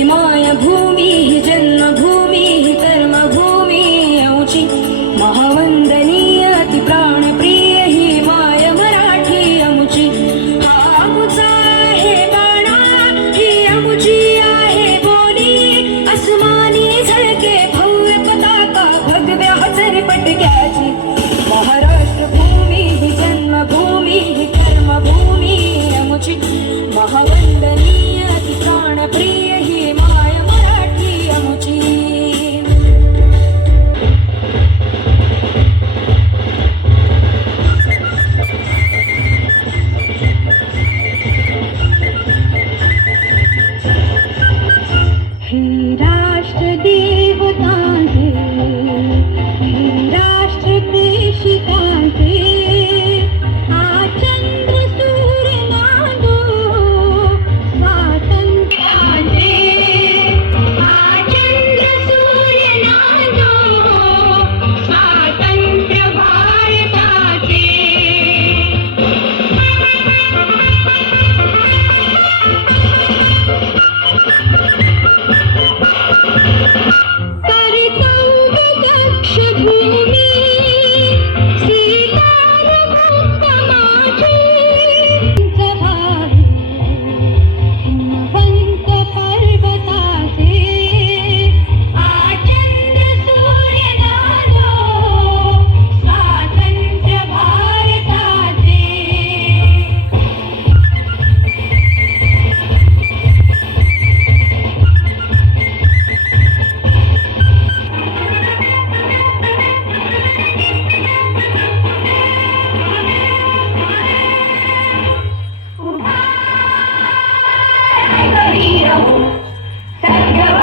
ही मायभूमी ही जन्मभूमी ही कर्मभूमी आमची महावंदनीय अति प्राणप्रिय ही माय मराठी आमची हा आमचा आहे बाणा ही आमची आहे बोली अस्मानी झळके भव्य पताका भगव्या हसरपटक्याची महाराष्ट्र भूमी ही जन्मभूमी ही कर्मभूमी आमची महावंदनीय अति प्राणप्रिय ही माय मराठी आमची हे राष्ट्र देवतांचे हे राष्ट्र प्रेषितांचे हा चंद्र सूर्य नांदो स्वातंत्र्याचे हा चंद्र सूर्य नांदो स्वातंत्र्य भारताचे कर्तव्यदक्ष भूमी सीतारमण माझी जवाही हिमवंत पर्वताचे आचंद्र सूर्य नांदो स्वातंत्र्य भारताचे सशस्त्र